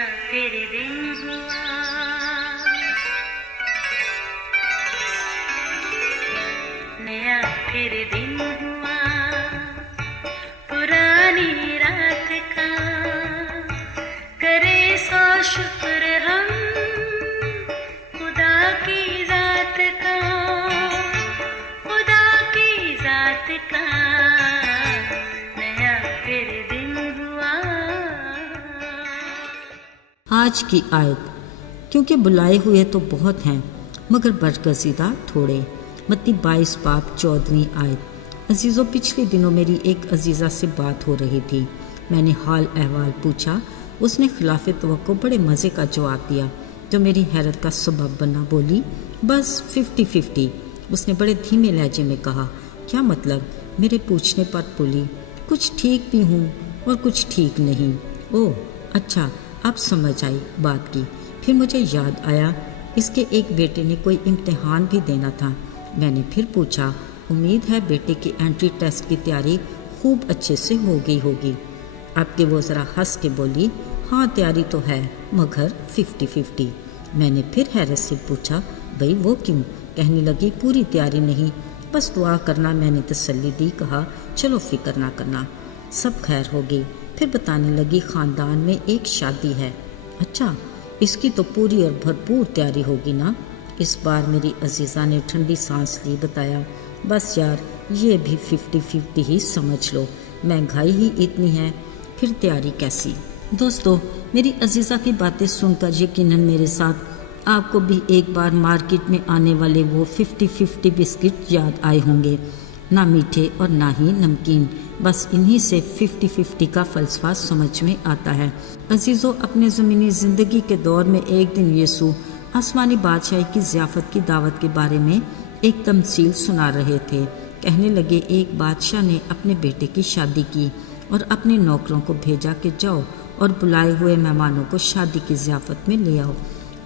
फिर दिन हुआ, नया फिर दिन हुआ, पुरानी रात का करे सो शुक्र हम खुदा की जात का, खुदा की जात का नया फिर दिन हुआ। आज की आयत, क्योंकि बुलाए हुए तो बहुत हैं मगर बरगज़ीदा थोड़े। मत्ती 22 बाब 14वीं आयत। अजीज़ों, पिछले दिनों मेरी एक अजीज़ा से बात हो रही थी। मैंने हाल अहवाल पूछा। उसने खिलाफ़े तवक्को बड़े मज़े का जवाब दिया जो मेरी हैरत का सबब बना। बोली, बस 50-50। उसने बड़े धीमे लहजे में कहा। क्या मतलब? मेरे पूछने पर बोली, कुछ ठीक भी हूँ और कुछ ठीक नहीं। ओह अच्छा, अब समझ आई बात की। फिर मुझे याद आया इसके एक बेटे ने कोई इम्तिहान भी देना था। मैंने फिर पूछा, उम्मीद है बेटे की एंट्री टेस्ट की तैयारी खूब अच्छे से हो गई होगी। आपके वो ज़रा हंस के बोली, हाँ तैयारी तो है मगर 50-50। मैंने फिर हैरत से पूछा, भाई वो क्यों? कहने लगी, पूरी तैयारी नहीं, बस दुआ करना। मैंने तसल्ली दी, कहा चलो फिक्र ना करना, सब खैर होगी। फिर बताने लगी, ख़ानदान में एक शादी है। अच्छा, इसकी तो पूरी और भरपूर तैयारी होगी ना? इस बार मेरी अजीज़ा ने ठंडी सांस ली। बताया, बस यार ये भी 50-50 ही समझ लो, महंगाई ही इतनी है, फिर तैयारी कैसी? दोस्तों, मेरी अजीज़ा की बातें सुनकर यकीनन मेरे साथ आपको भी एक बार मार्केट में आने वाले वो 50-50 बिस्किट याद आए होंगे। ना मीठे और ना ही नमकीन, बस इन्हीं से 50-50 का फ़लसफ़ा समझ में आता है। अजीज़ों, अपने ज़मीनी ज़िंदगी के दौर में एक दिन यीशु आसमानी बादशाही की ज़ियाफ़त की दावत के बारे में एक तमसील सुना रहे थे। कहने लगे, एक बादशाह ने अपने बेटे की शादी की और अपने नौकरों को भेजा कि जाओ और बुलाए हुए मेहमानों को शादी की ज़ियाफ़त में ले आओ।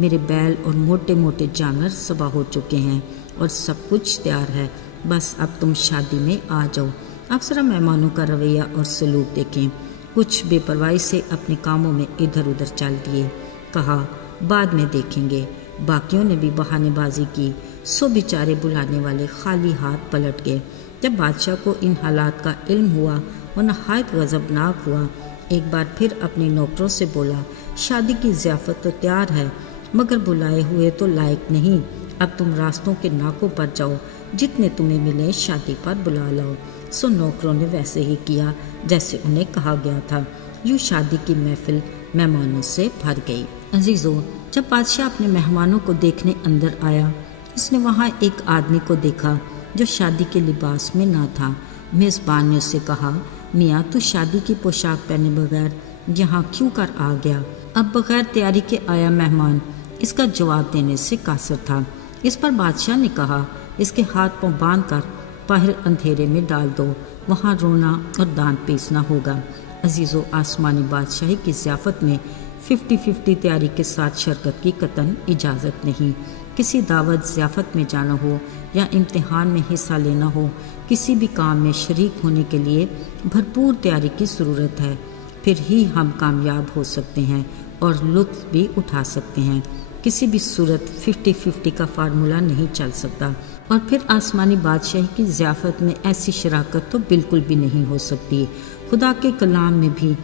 मेरे बैल और मोटे मोटे जानवर सवा हो चुके हैं और सब कुछ तैयार है, बस अब तुम शादी में आ जाओ। आप ज़रा मेहमानों का रवैया और सलूक देखें। कुछ बेपरवाही से अपने कामों में इधर उधर चल दिए। कहा, बाद में देखेंगे। बाकियों ने भी बहानेबाजी की। सो बेचारे बुलाने वाले खाली हाथ पलट गए। जब बादशाह को इन हालात का इल्म हुआ वो नहायत गज़बनाक हुआ। एक बार फिर अपने नौकरों से बोला, शादी की ज़ियाफ़त तो तैयार है मगर बुलाए हुए तो लायक नहीं। अब तुम रास्तों के नाकों पर जाओ, जितने तुम्हें मिले शादी पर बुला लाओ। सो नौकरों ने वैसे ही किया जैसे उन्हें कहा गया था। यूँ शादी की महफिल मेहमानों से भर गई। अजीज़ों, जब बादशाह अपने मेहमानों को देखने अंदर आया, उसने वहाँ एक आदमी को देखा जो शादी के लिबास में ना था। मेज़बान ने उससे कहा, मियाँ तू शादी की पोशाक पहने बगैर यहाँ क्यों कर आ गया? अब बगैर तैयारी के आया मेहमान इसका जवाब देने से कासर था। इस पर बादशाह ने कहा, इसके हाथ पांव बांध कर बाहर अंधेरे में डाल दो, वहाँ रोना और दांत पीसना होगा। अजीज़ों, आसमानी बादशाही की ज़ियाफ़त में 50-50 तैयारी के साथ शिरकत की कतन इजाज़त नहीं। किसी दावत ज़ियाफ़त में जाना हो या इम्तिहान में हिस्सा लेना हो, किसी भी काम में शरीक होने के लिए भरपूर तैयारी की ज़रूरत है। फिर ही हम कामयाब हो सकते हैं और लुत्फ़ भी उठा सकते हैं। किसी भी सूरत 50-50 का फार्मूला नहीं चल सकता। और फिर आसमानी बादशाही की ज़ियाफ़त में ऐसी शराकत तो बिल्कुल भी नहीं हो सकती। खुदा के कलाम में भी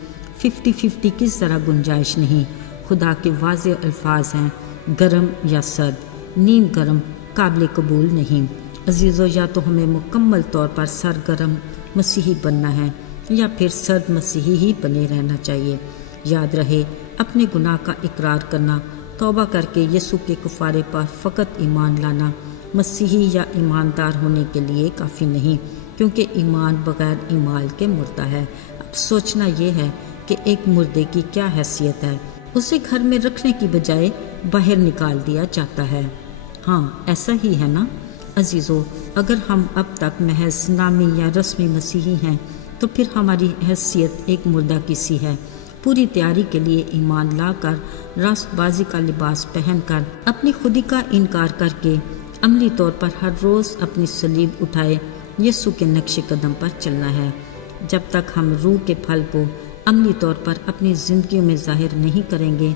50-50 की ज़रा गुंजाइश नहीं। खुदा के वाज़े अल्फाज हैं, गरम या सर्द, नीम गरम काबिल कबूल नहीं। अजीज़ों, या तो हमें मुकम्मल तौर पर सरगरम मसीही बनना है या फिर सर्द मसीही ही बने रहना चाहिए। याद रहे, अपने गुनाह का इकरार करना, तौबा करके यीशु के कफ़ारे पर फ़कत ईमान लाना मसीही या ईमानदार होने के लिए काफ़ी नहीं, क्योंकि ईमान बग़ैर ईमाल के मुर्दा है। अब सोचना ये है कि एक मुर्दे की क्या हैसियत है। उसे घर में रखने की बजाय बाहर निकाल दिया जाता है। हाँ, ऐसा ही है ना अजीज़ों? अगर हम अब तक महज नामी या रस्मी मसीही हैं तो फिर हमारी हैसियत एक मुर्दा की सी है। पूरी तैयारी के लिए ईमान लाकर, रास्तबाजी का लिबास पहनकर, अपनी खुदी का इनकार करके अमली तौर पर हर रोज़ अपनी सलीब उठाए यीशु के नक्शे कदम पर चलना है। जब तक हम रूह के फल को عملی طور پر اپنی زندگیوں میں ظاہر نہیں کریں گے،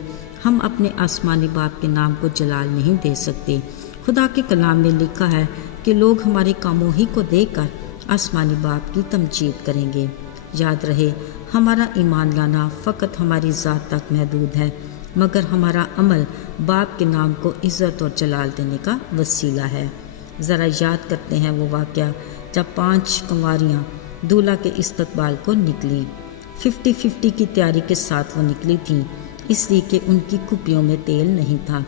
ہم اپنے آسمانی باپ کے نام کو جلال نہیں دے سکتے۔ خدا کے کلام میں لکھا ہے کہ لوگ ہمارے کاموں ہی کو دیکھ کر آسمانی باپ کی تمجید کریں گے۔ یاد رہے، ہمارا ایمان لانا فقط ہماری ذات تک محدود ہے، مگر ہمارا عمل باپ کے نام کو عزت اور جلال دینے کا وسیلہ ہے۔ ذرا یاد کرتے ہیں وہ واقعہ جب 5 کنواریاں دولہا کے استقبال کو نکلیں۔ 50-50 کی تیاری کے ساتھ وہ نکلی تھیں، اس لیے کہ ان کی کپیوں میں تیل نہیں تھا۔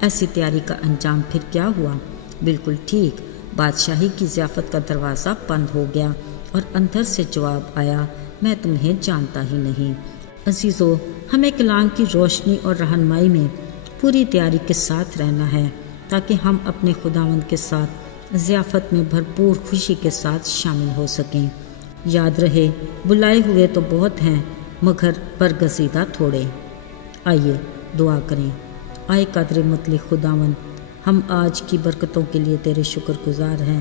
ایسی تیاری کا انجام پھر کیا ہوا؟ بالکل ٹھیک، بادشاہی کی ضیافت کا دروازہ بند ہو گیا اور اندر سے جواب آیا، میں تمہیں جانتا ہی نہیں۔ عزیزو، ہمیں کلام کی روشنی اور رہنمائی میں پوری تیاری کے ساتھ رہنا ہے تاکہ ہم اپنے خداوند کے ساتھ ضیافت میں بھرپور خوشی کے ساتھ شامل ہو سکیں۔ یاد رہے، بلائے ہوئے تو بہت ہیں مگر برگزیدہ تھوڑے۔ آئیے دعا کریں۔ آئے قادر مطلق خداوند، ہم آج کی برکتوں کے لیے تیرے شکر گزار ہیں۔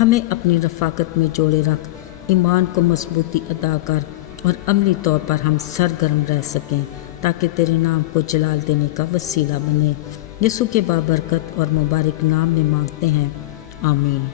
ہمیں اپنی رفاقت میں جوڑے رکھ، ایمان کو مضبوطی عطا کر اور عملی طور پر ہم سرگرم رہ سکیں تاکہ تیرے نام کو جلال دینے کا وسیلہ بنے۔ یسوع کے بابرکت اور مبارک نام میں مانگتے ہیں، آمین۔